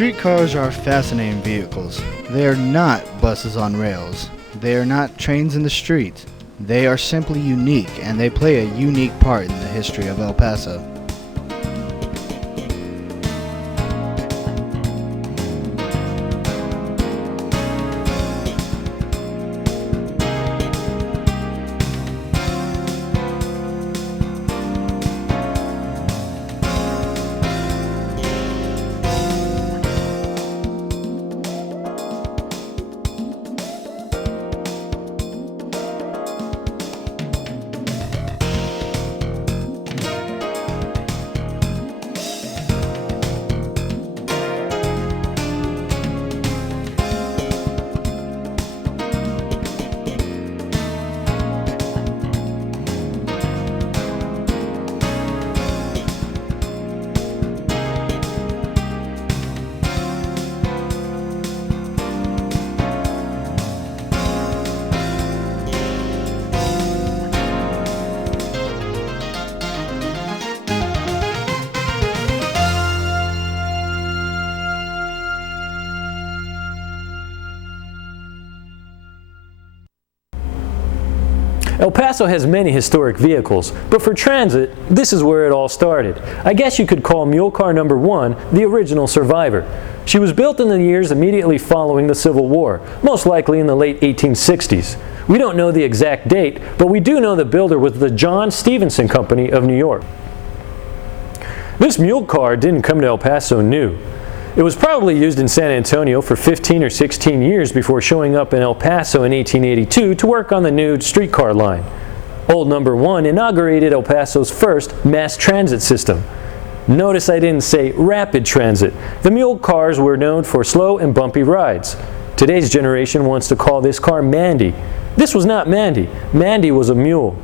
Streetcars are fascinating vehicles. They are not buses on rails. They are not trains in the street. They are simply unique, and they play a unique part in the history of El Paso. El Paso has many historic vehicles, but for transit, this is where it all started. I guess you could call Mule Car Number 1 the original survivor. She was built in the years immediately following the Civil War, most likely in the late 1860s. We don't know the exact date, but we do know the builder was the John Stevenson Company of New York. This mule car didn't come to El Paso new. It was probably used in San Antonio for 15 or 16 years before showing up in El Paso in 1882 to work on the new streetcar line. Old Number 1 inaugurated El Paso's first mass transit system. Notice I didn't say rapid transit. The mule cars were known for slow and bumpy rides. Today's generation wants to call this car Mandy. This was not Mandy. Mandy was a mule.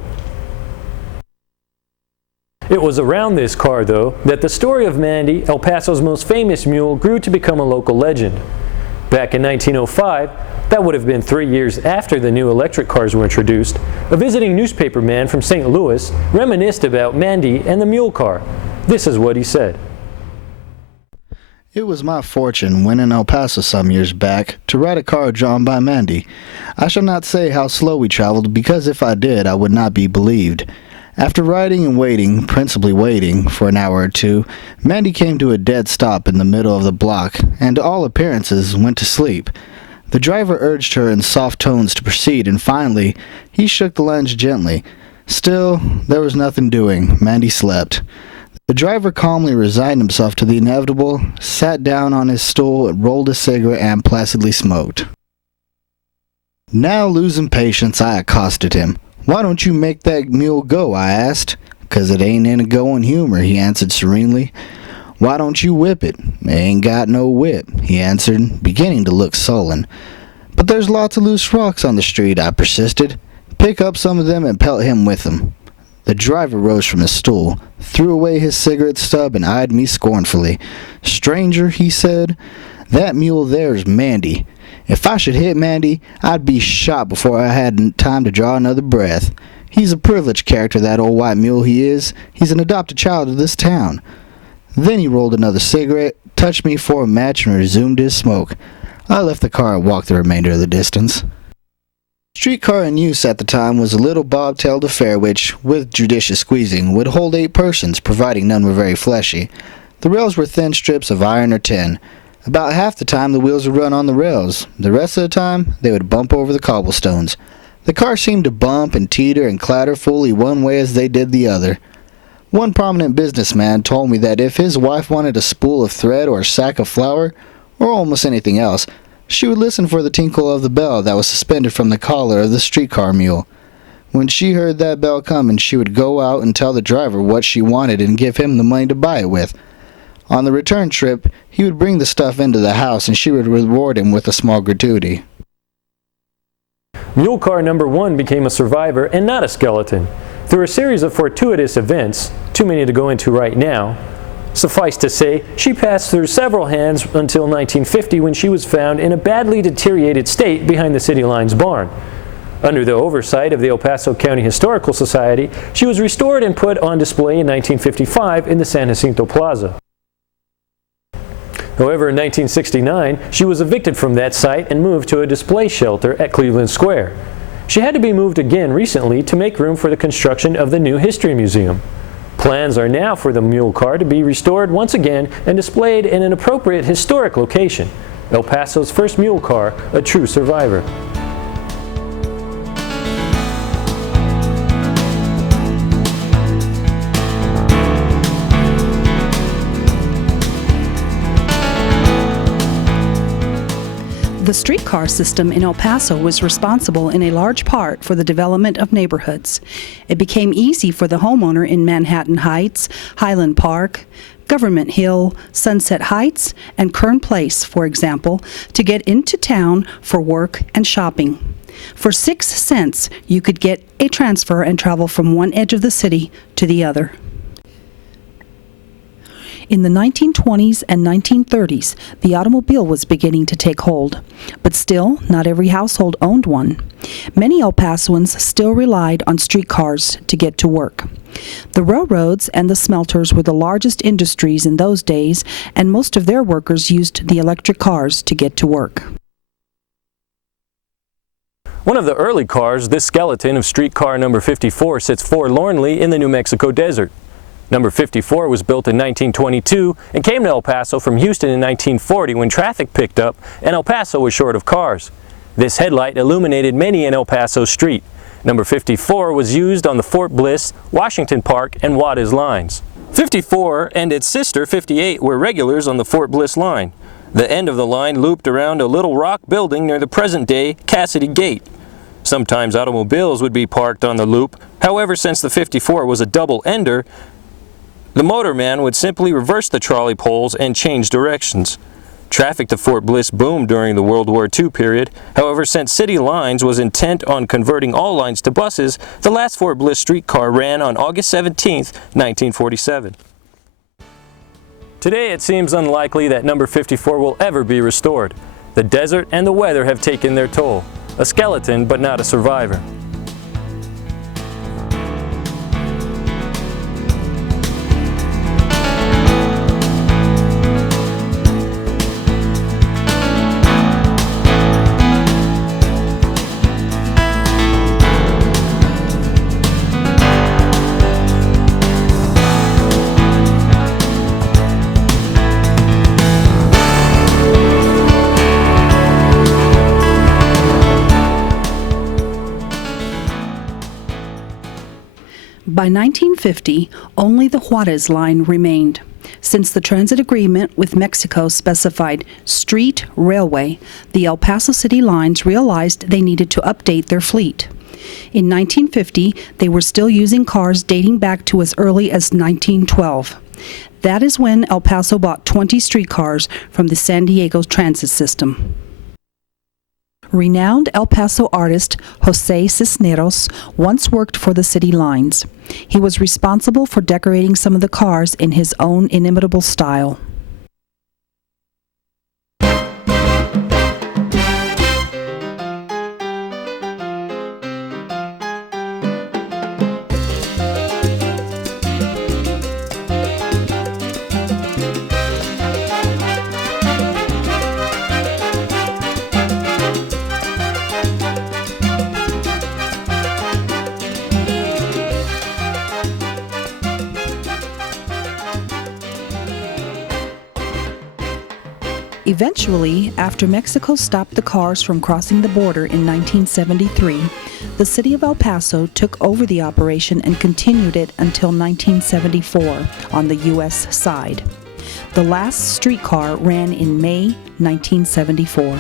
It was around this car, though, that the story of Mandy, El Paso's most famous mule, grew to become a local legend. Back in 1905, that would have been 3 years after the new electric cars were introduced, a visiting newspaper man from St. Louis reminisced about Mandy and the mule car. This is what he said. It was my fortune, when in El Paso some years back, to ride a car drawn by Mandy. I shall not say how slow we traveled, because if I did, I would not be believed. After riding and waiting, principally waiting, for an hour or two, Mandy came to a dead stop in the middle of the block, and to all appearances went to sleep. The driver urged her in soft tones to proceed, and finally, he shook the lens gently. Still, there was nothing doing. Mandy slept. The driver calmly resigned himself to the inevitable, sat down on his stool, rolled a cigarette, and placidly smoked. Now, losing patience, I accosted him. "Why don't you make that mule go?" I asked. "'Cause it ain't in a going humor," he answered serenely. "Why don't you whip it?" "It ain't got no whip," he answered, beginning to look sullen. "But there's lots of loose rocks on the street," I persisted. "Pick up some of them and pelt him with them." The driver rose from his stool, threw away his cigarette stub, and eyed me scornfully. "Stranger," he said, "that mule there's Mandy. If I should hit Mandy, I'd be shot before I had time to draw another breath. He's a privileged character, that old white mule he is. He's an adopted child of this town." Then he rolled another cigarette, touched me for a match, and resumed his smoke. I left the car and walked the remainder of the distance. Streetcar in use at the time was a little bob-tailed affair which, with judicious squeezing, would hold 8 persons, providing none were very fleshy. The rails were thin strips of iron or tin. About half the time the wheels would run on the rails. The rest of the time they would bump over the cobblestones. The car seemed to bump and teeter and clatter fully one way as they did the other. One prominent businessman told me that if his wife wanted a spool of thread or a sack of flour, or almost anything else, she would listen for the tinkle of the bell that was suspended from the collar of the streetcar mule. When she heard that bell coming, she would go out and tell the driver what she wanted and give him the money to buy it with. On the return trip, he would bring the stuff into the house and she would reward him with a small gratuity. Mule Car Number 1 became a survivor and not a skeleton. Through a series of fortuitous events, too many to go into right now, suffice to say, she passed through several hands until 1950 when she was found in a badly deteriorated state behind the City Lines barn. Under the oversight of the El Paso County Historical Society, she was restored and put on display in 1955 in the San Jacinto Plaza. However, in 1969, she was evicted from that site and moved to a display shelter at Cleveland Square. She had to be moved again recently to make room for the construction of the new History Museum. Plans are now for the mule car to be restored once again and displayed in an appropriate historic location. El Paso's first mule car, a true survivor. The streetcar system in El Paso was responsible in a large part for the development of neighborhoods. It became easy for the homeowner in Manhattan Heights, Highland Park, Government Hill, Sunset Heights, and Kern Place, for example, to get into town for work and shopping. For 6 cents, you could get a transfer and travel from one edge of the city to the other. In the 1920s and 1930s, the automobile was beginning to take hold, but still, not every household owned one. Many El Pasoans still relied on streetcars to get to work. The railroads and the smelters were the largest industries in those days, and most of their workers used the electric cars to get to work. One of the early cars, this skeleton of streetcar number 54 sits forlornly in the New Mexico desert. Number 54 was built in 1922 and came to El Paso from Houston in 1940 when traffic picked up and El Paso was short of cars. This headlight illuminated many in El Paso Street. Number 54 was used on the Fort Bliss, Washington Park, and Juarez lines. 54 and its sister 58 were regulars on the Fort Bliss line. The end of the line looped around a little rock building near the present-day Cassidy Gate. Sometimes automobiles would be parked on the loop. However, since the 54 was a double-ender, the motorman would simply reverse the trolley poles and change directions. Traffic to Fort Bliss boomed during the World War II period. However, since City Lines was intent on converting all lines to buses, the last Fort Bliss streetcar ran on August 17, 1947. Today it seems unlikely that number 54 will ever be restored. The desert and the weather have taken their toll. A skeleton, but not a survivor. By 1950, only the Juarez line remained. Since the transit agreement with Mexico specified street railway, the El Paso City lines realized they needed to update their fleet. In 1950, they were still using cars dating back to as early as 1912. That is when El Paso bought 20 streetcars from the San Diego transit system. Renowned El Paso artist Jose Cisneros once worked for the city lines. He was responsible for decorating some of the cars in his own inimitable style. Eventually, after Mexico stopped the cars from crossing the border in 1973, the city of El Paso took over the operation and continued it until 1974 on the U.S. side. The last streetcar ran in May 1974.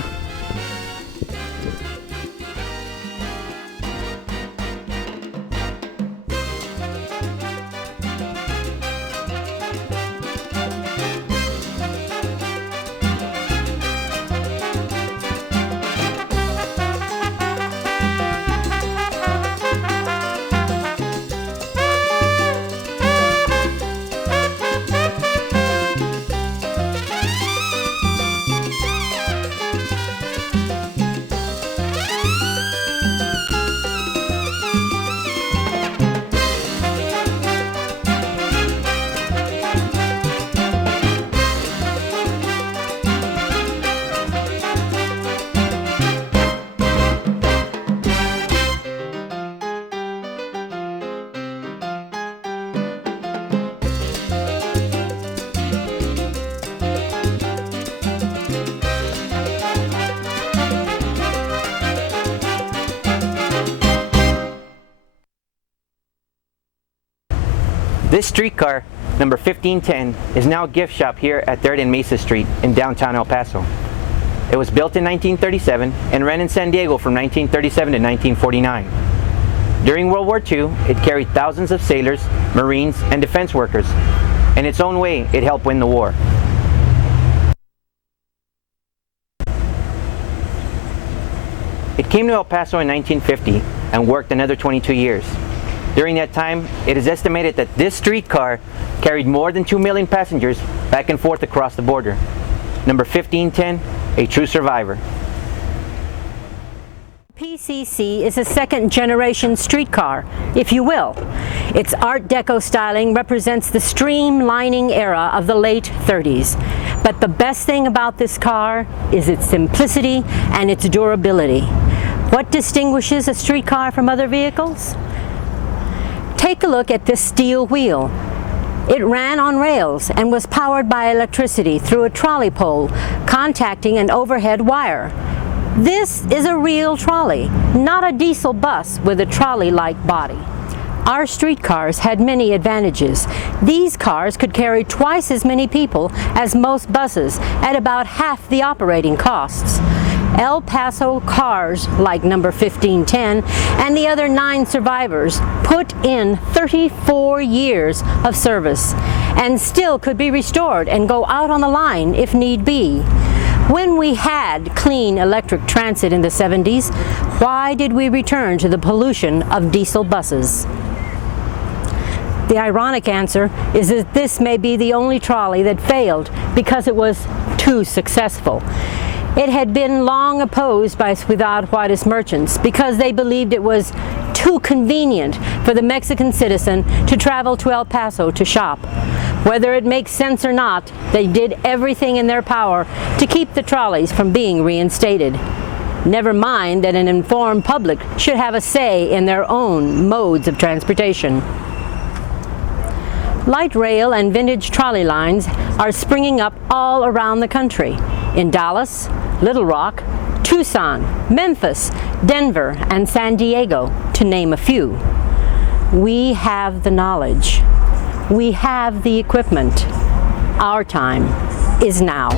This streetcar, number 1510, is now a gift shop here at 3rd and Mesa Street in downtown El Paso. It was built in 1937 and ran in San Diego from 1937 to 1949. During World War II, it carried thousands of sailors, Marines, and defense workers. In its own way, it helped win the war. It came to El Paso in 1950 and worked another 22 years. During that time, it is estimated that this streetcar carried more than 2 million passengers back and forth across the border. Number 1510, a true survivor. PCC is a second-generation streetcar, if you will. Its Art Deco styling represents the streamlining era of the late 30s. But the best thing about this car is its simplicity and its durability. What distinguishes a streetcar from other vehicles? Take a look at this steel wheel. It ran on rails and was powered by electricity through a trolley pole contacting an overhead wire. This is a real trolley, not a diesel bus with a trolley-like body. Our streetcars had many advantages. These cars could carry twice as many people as most buses at about half the operating costs. El Paso cars like number 1510 and the other 9 survivors put in 34 years of service and still could be restored and go out on the line if need be. When we had clean electric transit in the 70s, why did we return to the pollution of diesel buses? The ironic answer is that this may be the only trolley that failed because it was too successful. It had been long opposed by Ciudad Juarez merchants because they believed it was too convenient for the Mexican citizen to travel to El Paso to shop. Whether it makes sense or not, they did everything in their power to keep the trolleys from being reinstated. Never mind that an informed public should have a say in their own modes of transportation. Light rail and vintage trolley lines are springing up all around the country. In Dallas, Little Rock, Tucson, Memphis, Denver, and San Diego, to name a few. We have the knowledge. We have the equipment. Our time is now.